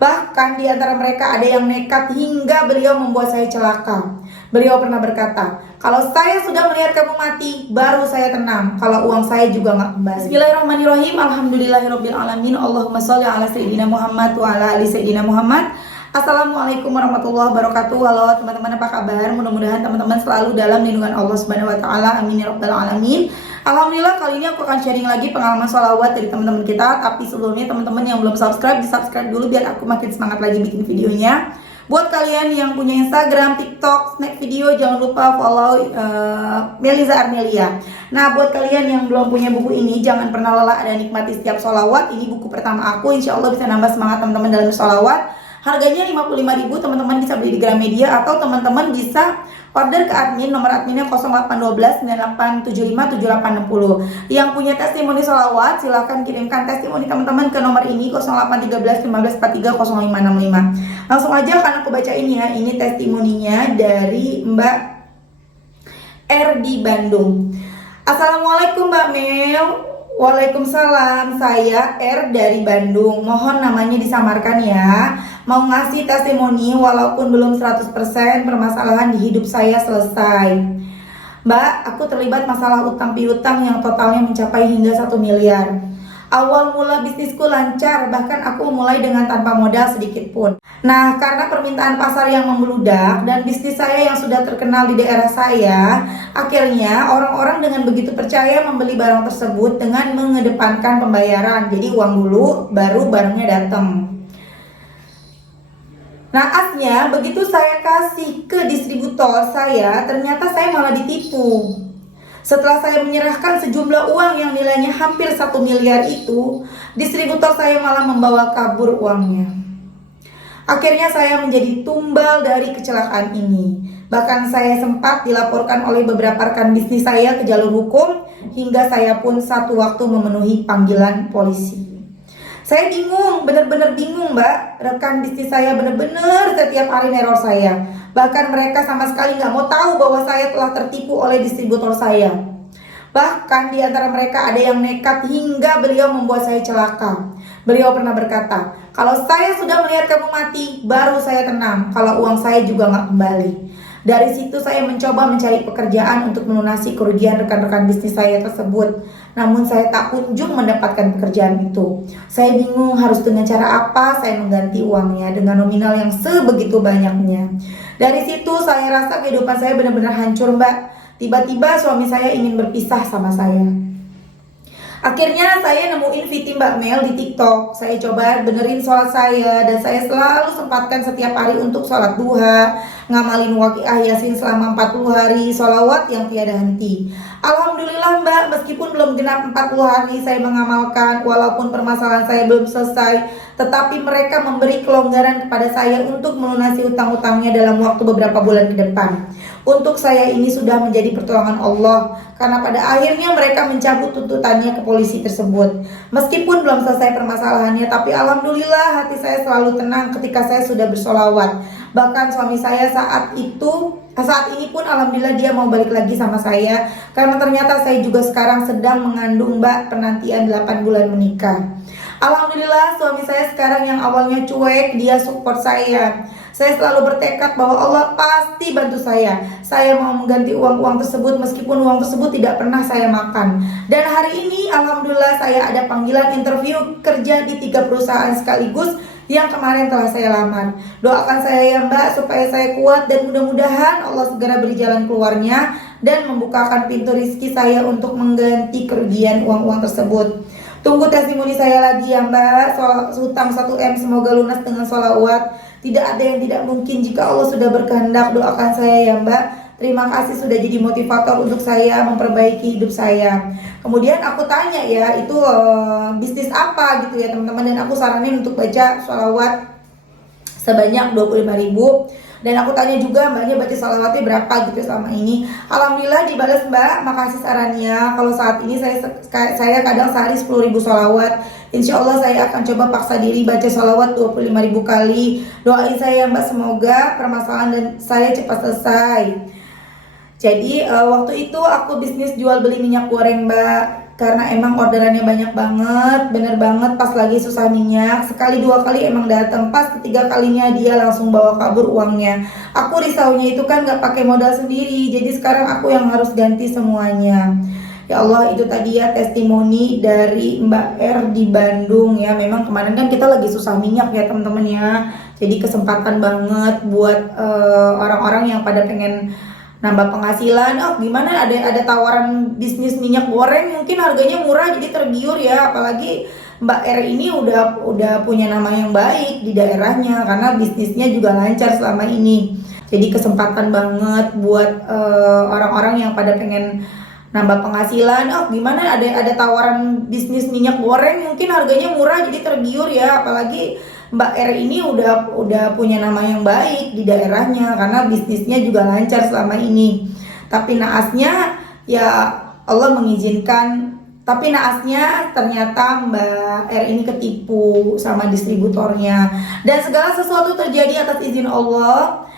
Bahkan di antara mereka ada yang nekat hingga beliau membuat saya celaka. Beliau pernah berkata, kalau saya sudah melihat kamu mati, baru saya tenang. Kalau uang saya juga nggak kembali. Bismillahirrahmanirrahim. Alhamdulillahirrahmanirrahim. Allahumma sholli ala Sayyidina Muhammad wa ala ali Sayyidina Muhammad. Assalamualaikum warahmatullahi wabarakatuh. Halo teman-teman, apa kabar? Mudah-mudahan teman-teman selalu dalam lindungan Allah Subhanahu wa taala. Amin ya rabbal alamin. Alhamdulillah, kali ini aku akan sharing lagi pengalaman sholawat dari teman-teman kita. Tapi sebelumnya teman-teman yang belum subscribe, di subscribe dulu biar aku makin semangat lagi bikin videonya. Buat kalian yang punya Instagram, TikTok, snack video, jangan lupa follow Meliza Armelia. Nah, buat kalian yang belum punya buku ini, jangan pernah lelah dan nikmati setiap sholawat. Ini buku pertama aku, insya Allah bisa nambah semangat teman-teman dalam sholawat. Harganya 55.000, teman-teman bisa beli di Gramedia atau teman-teman bisa order ke admin, nomor adminnya 0812 9875 7860. Yang punya testimoni sholawat silahkan kirimkan testimoni teman-teman ke nomor ini 0813 1543 0565. Langsung aja kan aku bacain ya, ini testimoninya dari Mbak R di Bandung. Assalamualaikum Mbak Mel. Waalaikumsalam, saya R dari Bandung. Mohon namanya disamarkan ya. Mau ngasih testimoni walaupun belum 100% permasalahan di hidup saya selesai. Mbak, aku terlibat masalah utang piutang yang totalnya mencapai hingga 1 miliar. Awal mula bisnisku lancar, bahkan aku mulai dengan tanpa modal sedikit pun. Nah, karena permintaan pasar yang membludak dan bisnis saya yang sudah terkenal di daerah saya, akhirnya orang-orang dengan begitu percaya membeli barang tersebut dengan mengedepankan pembayaran. Jadi uang dulu, baru barangnya datang. Naasnya, begitu saya kasih ke distributor saya, ternyata saya malah ditipu. Setelah saya menyerahkan sejumlah uang yang nilainya hampir 1 miliar itu, distributor saya malah membawa kabur uangnya. Akhirnya saya menjadi tumbal dari kecelakaan ini. Bahkan saya sempat dilaporkan oleh beberapa rekan bisnis saya ke jalur hukum, hingga saya pun satu waktu memenuhi panggilan polisi. Saya bingung, bener-bener bingung Mbak. Rekan bisnis saya bener-bener setiap hari neror saya. Bahkan mereka sama sekali nggak mau tahu bahwa saya telah tertipu oleh distributor saya. Bahkan di antara mereka ada yang nekat hingga beliau membuat saya celaka. Beliau pernah berkata, kalau saya sudah melihat kamu mati, baru saya tenang. Kalau uang saya juga nggak kembali. Dari situ saya mencoba mencari pekerjaan untuk melunasi kerugian rekan-rekan bisnis saya tersebut. Namun saya tak kunjung mendapatkan pekerjaan itu. Saya bingung harus dengan cara apa saya mengganti uangnya dengan nominal yang sebegitu banyaknya. Dari situ saya rasa kehidupan saya benar-benar hancur Mbak. Tiba-tiba suami saya ingin berpisah sama saya. Akhirnya saya nemuin VT Mbak Mel di TikTok. Saya coba benerin sholat saya dan saya selalu sempatkan setiap hari untuk sholat duha, ngamalin waqiah yasin selama 40 hari, sholawat yang tiada henti. Alhamdulillah Mbak, meskipun belum genap 40 hari saya mengamalkan, walaupun permasalahan saya belum selesai, tetapi mereka memberi kelonggaran kepada saya untuk melunasi utang-utangnya dalam waktu beberapa bulan ke depan. Untuk saya ini sudah menjadi pertolongan Allah, karena pada akhirnya mereka mencabut tuntutannya ke polisi tersebut. Meskipun belum selesai permasalahannya, tapi alhamdulillah hati saya selalu tenang ketika saya sudah bersolawat. Bahkan suami saya saat ini pun alhamdulillah dia mau balik lagi sama saya, karena ternyata saya juga sekarang sedang mengandung Mbak, penantian 8 bulan menikah. Alhamdulillah suami saya sekarang yang awalnya cuek, dia support saya. Saya selalu bertekad bahwa Allah pasti bantu saya. Saya mau mengganti uang-uang tersebut meskipun uang tersebut tidak pernah saya makan. Dan hari ini alhamdulillah saya ada panggilan interview kerja di 3 perusahaan sekaligus yang kemarin telah saya lamar. Doakan saya ya Mbak supaya saya kuat dan mudah-mudahan Allah segera beri jalan keluarnya dan membukakan pintu rezeki saya untuk mengganti kerugian uang-uang tersebut. Tunggu testimoni saya lagi ya Mbak. Soal hutang 1M semoga lunas dengan sholawat. Tidak ada yang tidak mungkin jika Allah sudah berkehendak. Doakan saya ya Mbak. Terima kasih sudah jadi motivator untuk saya memperbaiki hidup saya. Kemudian aku tanya ya, itu bisnis apa gitu ya teman-teman. Dan aku saranin untuk baca sholawat sebanyak 25.000. Dan aku tanya juga mbaknya baca sholawatnya berapa gitu selama ini. Alhamdulillah dibalas Mbak, makasih sarannya. Kalau saat ini saya kadang sehari 10.000 sholawat. Insya Allah saya akan coba paksa diri baca sholawat 25.000 kali. Doain saya Mbak, semoga permasalahan dan saya cepat selesai. Jadi waktu itu aku bisnis jual beli minyak goreng Mbak. karena emang orderannya banyak banget, bener banget. Pas lagi susah minyak, sekali dua kali emang datang, pas ketiga kalinya dia langsung bawa kabur uangnya. Aku risaunya itu kan gak pakai modal sendiri, jadi sekarang aku yang harus ganti semuanya. Ya Allah, itu tadi ya testimoni dari Mbak R di Bandung ya. Memang kemarin kan kita lagi susah minyak ya teman-teman ya. Jadi kesempatan banget buat orang-orang yang pada pengen nambah penghasilan. Oh gimana, ada tawaran bisnis minyak goreng, mungkin harganya murah jadi tergiur ya. Apalagi Mbak R ini udah punya nama yang baik di daerahnya karena bisnisnya juga lancar selama ini. Jadi kesempatan banget buat orang-orang yang pada pengen nambah penghasilan. Oh gimana, ada tawaran bisnis minyak goreng, mungkin harganya murah jadi tergiur ya. Apalagi Mbak R ini udah punya nama yang baik di daerahnya karena bisnisnya juga lancar selama ini. Tapi naasnya ya Allah mengizinkan, tapi naasnya ternyata Mbak R ini ketipu sama distributornya. Dan segala sesuatu terjadi atas izin Allah.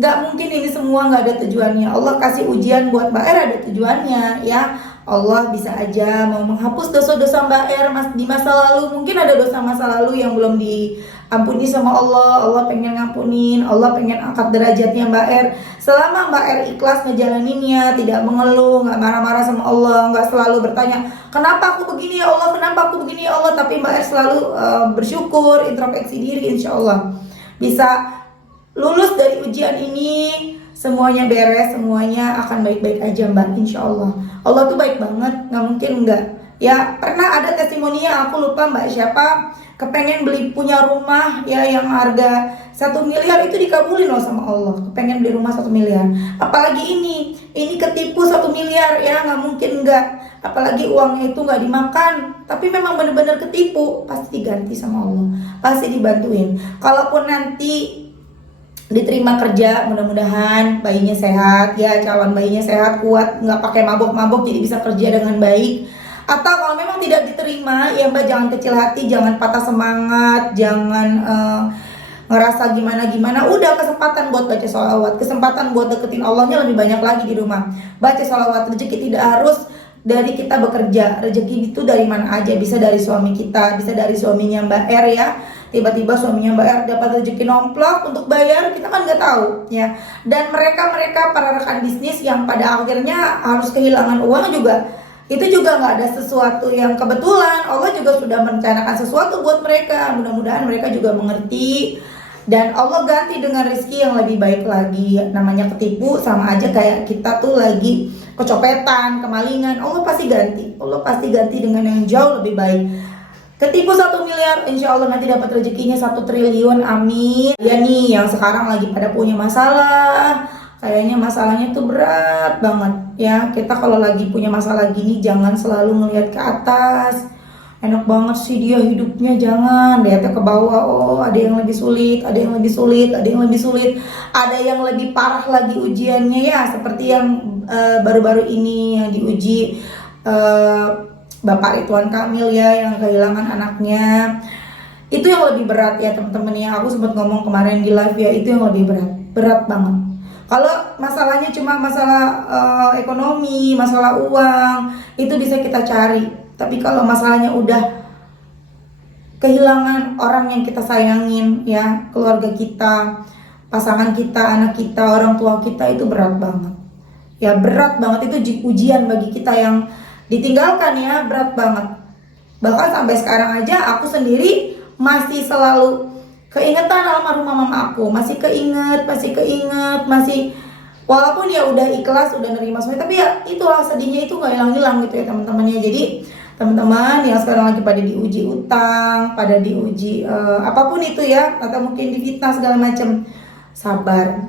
Gak mungkin ini semua gak ada tujuannya. Allah kasih ujian buat Mbak R ada tujuannya ya. Allah bisa aja mau menghapus dosa-dosa Mbak R di masa lalu. Mungkin ada dosa masa lalu yang belum diampuni sama Allah. Allah pengen ngampunin, Allah pengen angkat derajatnya Mbak R. Selama Mbak R ikhlas ngejalaninnya, tidak mengeluh, gak marah-marah sama Allah, gak selalu bertanya kenapa aku begini ya Allah, kenapa aku begini ya Allah. Tapi Mbak R selalu bersyukur, introspeksi diri, insya Allah bisa lulus dari ujian ini, semuanya beres, semuanya akan baik-baik aja Mbak, insya Allah. Allah tuh baik banget, nggak mungkin enggak. Ya pernah ada testimoninya, aku lupa Mbak siapa, kepengen punya rumah ya yang harga 1 miliar, itu dikabulin loh sama Allah. Kepengen beli rumah 1 miliar, apalagi ini ketipu 1 miliar ya, nggak mungkin enggak. Apalagi uangnya itu nggak dimakan, tapi memang bener-bener ketipu, pasti diganti sama Allah, pasti dibantuin. Kalaupun nanti diterima kerja, mudah-mudahan bayinya sehat ya, calon bayinya sehat, kuat, nggak pakai mabok-mabok, jadi bisa kerja dengan baik. Atau kalau memang tidak diterima ya Mbak, jangan kecil hati, jangan patah semangat, jangan ngerasa gimana-gimana. Udah kesempatan buat baca sholawat, kesempatan buat deketin Allahnya lebih banyak lagi di rumah. Baca sholawat, rezeki tidak harus dari kita bekerja, rezeki itu dari mana aja, bisa dari suami kita, bisa dari suaminya Mbak R ya. Tiba-tiba suaminya Mbak R dapat rezeki nomplok untuk bayar, kita kan nggak tahu ya. Dan mereka para rekan bisnis yang pada akhirnya harus kehilangan uang juga, itu juga nggak ada sesuatu yang kebetulan. Allah juga sudah merencanakan sesuatu buat mereka. Mudah-mudahan mereka juga mengerti dan Allah ganti dengan rezeki yang lebih baik lagi. Namanya ketipu sama aja kayak kita tuh lagi kecopetan, kemalingan. Allah pasti ganti dengan yang jauh lebih baik. Ketipu 1 miliar, insya Allah nanti dapat rezekinya 1 triliun, amin. Ya nih, yang sekarang lagi pada punya masalah, kayaknya masalahnya tuh berat banget ya. Kita kalau lagi punya masalah gini, jangan selalu ngelihat ke atas. Enak banget sih dia hidupnya, jangan lihatnya ke bawah. Oh ada yang lebih sulit, ada yang lebih sulit, ada yang lebih sulit, ada yang lebih parah lagi ujiannya ya. Seperti yang baru-baru ini yang diuji Bapak Ridwan Kamil ya, yang kehilangan anaknya. Itu yang lebih berat ya teman-teman ya. Aku sempat ngomong kemarin di live ya, itu yang lebih berat banget. Kalau masalahnya cuma masalah ekonomi, masalah uang, itu bisa kita cari. Tapi kalau masalahnya udah kehilangan orang yang kita sayangin ya, keluarga kita, pasangan kita, anak kita, orang tua kita, itu berat banget. Ya berat banget, itu ujian bagi kita yang ditinggalkan ya, berat banget. Bahkan sampai sekarang aja aku sendiri masih selalu keingetan almarhumah mama aku, masih keinget, masih walaupun ya udah ikhlas, udah nerima semuanya, tapi ya itulah sedihnya itu nggak hilang-hilang gitu ya teman-temannya. Jadi teman-teman yang sekarang lagi pada diuji utang, pada diuji apapun itu ya, atau mungkin difitnah segala macam, sabar.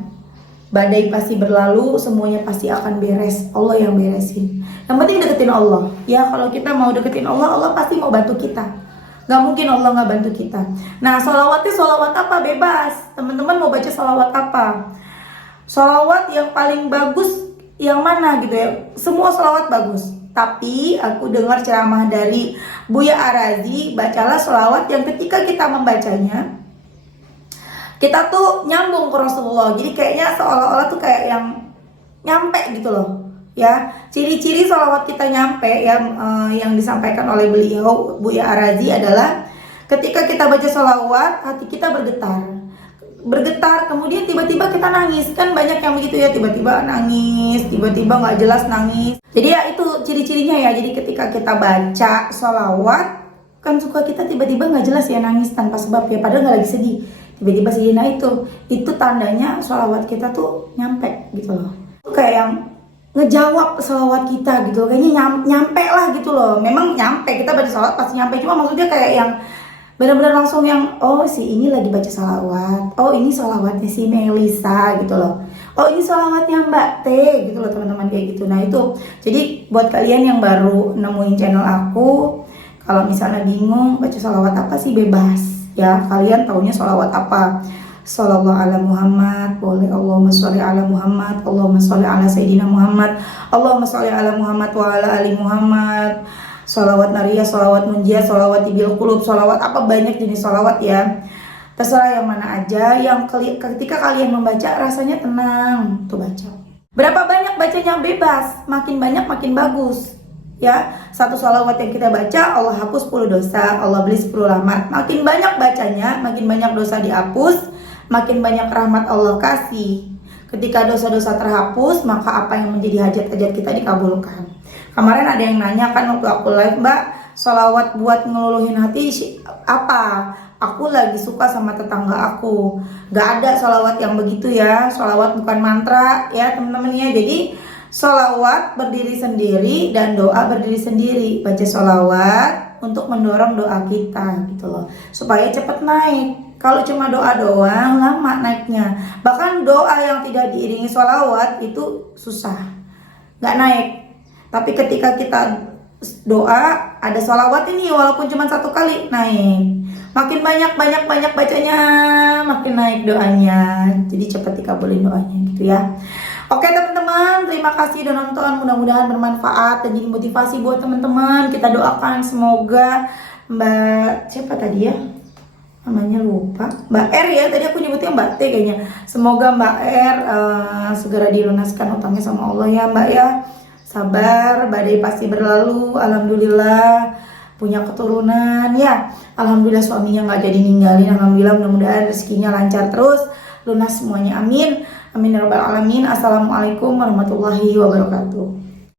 Badai pasti berlalu, semuanya pasti akan beres. Allah yang beresin. Yang penting deketin Allah. Ya kalau kita mau deketin Allah, Allah pasti mau bantu kita. Gak mungkin Allah gak bantu kita. Nah sholawatnya sholawat apa? Bebas. Teman-teman mau baca sholawat apa? Sholawat yang paling bagus yang mana gitu ya. Semua sholawat bagus. Tapi aku dengar ceramah dari Buya Arazi, bacalah sholawat yang ketika kita membacanya, kita tuh nyambung ke Rasulullah. Jadi kayaknya seolah-olah tuh kayak yang nyampe gitu loh. Ya, ciri-ciri sholawat kita nyampe yang disampaikan oleh beliau Buya Arazi adalah ketika kita baca sholawat, hati kita bergetar, kemudian tiba-tiba kita nangis. Kan banyak yang begitu ya, tiba-tiba nangis, tiba-tiba nggak jelas nangis. Jadi ya itu ciri-cirinya ya. Jadi ketika kita baca sholawat, kan suka kita tiba-tiba nggak jelas ya nangis tanpa sebab ya, padahal nggak lagi sedih, tiba-tiba sedih. Nah itu tandanya sholawat kita tuh nyampe gitu loh. Kayak yang ngejawab sholawat kita gitu, kayaknya nyampe lah gitu loh. Memang nyampe, kita baca sholawat pasti nyampe, cuma maksudnya kayak yang benar-benar langsung yang oh si ini lagi baca sholawat, oh ini sholawatnya si Melisa gitu loh, oh ini sholawatnya Mbak T gitu loh teman-teman, kayak gitu. Nah itu jadi buat kalian yang baru nemuin channel aku, kalau misalnya bingung baca sholawat apa sih, bebas ya, kalian taunya sholawat apa. Sallallahu ala Muhammad, boleh Allahumma sholli ala Muhammad, Allahumma sholli ala Sayyidina Muhammad, Allahumma sholli ala Muhammad wa ala ali Muhammad, sholawat nariyah, sholawat munjiah, sholawat tibil qulub, sholawat apa, banyak jenis sholawat ya. Terserah yang mana aja, yang ketika kalian membaca rasanya tenang, tuh baca. Berapa banyak bacanya, bebas, makin banyak makin bagus. Ya, satu sholawat yang kita baca Allah hapus 10 dosa, Allah beli 10 rahmat. Makin banyak bacanya, makin banyak dosa dihapus, makin banyak rahmat Allah kasih. Ketika dosa-dosa terhapus, maka apa yang menjadi hajat-hajat kita dikabulkan. Kemarin ada yang nanya kan waktu aku live, Mbak, sholawat buat ngeluluhin hati apa? Aku lagi suka sama tetangga aku. Gak ada sholawat yang begitu ya. Sholawat bukan mantra ya teman-teman ya. Jadi sholawat berdiri sendiri dan doa berdiri sendiri. Baca sholawat untuk mendorong doa kita gitu loh, supaya cepat naik. Kalau cuma doa doang lama naiknya. Bahkan doa yang tidak diiringi sholawat itu susah, nggak naik. Tapi ketika kita doa ada sholawat ini, walaupun cuma 1 kali, naik. Makin banyak bacanya, makin naik doanya. Jadi cepat dikabulin doanya gitu ya. Oke teman-teman, terima kasih udah nonton. Mudah-mudahan bermanfaat dan jadi motivasi buat teman-teman. Kita doakan semoga Mbak siapa tadi ya? Namanya lupa, Mbak R ya, tadi aku nyebutnya Mbak T kayaknya. Semoga Mbak R segera dilunaskan utangnya sama Allah ya Mbak ya. Sabar, badai pasti berlalu. Alhamdulillah punya keturunan ya. Alhamdulillah suaminya nggak jadi ninggalin. Alhamdulillah, mudah-mudahan rezekinya lancar terus, lunas semuanya, amin amin ya rabbal alamin. Assalamualaikum warahmatullahi wabarakatuh.